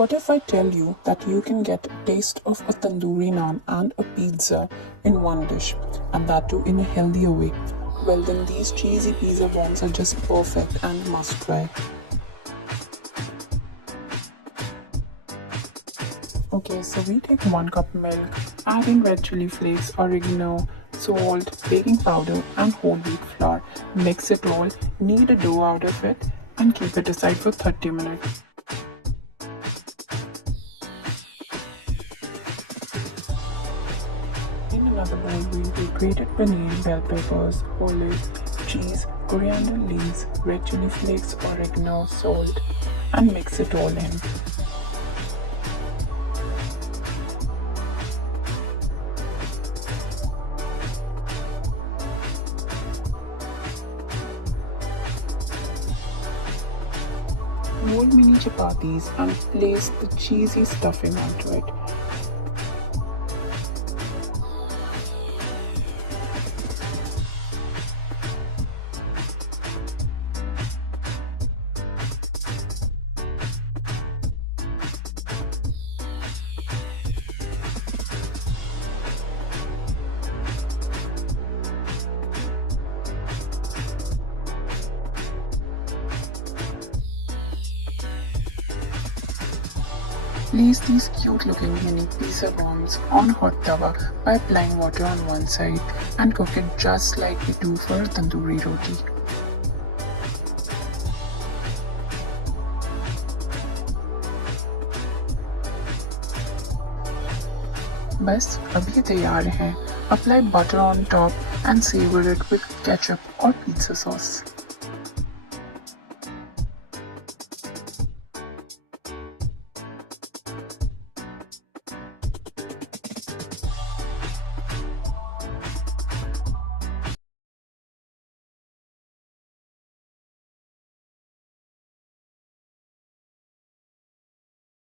What if I tell you that you can get a taste of a tandoori naan and a pizza in one dish, and that too in a healthier way? Well, then these cheesy pizza buns are just perfect and must try. Okay, so we take 1 cup milk, add in red chili flakes, oregano, salt, baking powder and whole wheat flour. Mix it all, knead a dough out of it and keep it aside for 30 minutes. In another bowl, we'll take grated banayein, bell peppers, olives, cheese, coriander leaves, red chili flakes, oregano, salt and mix it all in. Roll mini chapatis and place the cheesy stuffing onto it. Place these cute looking mini pizza buns on hot tawa by applying water on one side and cook it just like we do for a tandoori roti. बस अभी ये तैयार है. Apply butter on top and savor it with ketchup or pizza sauce.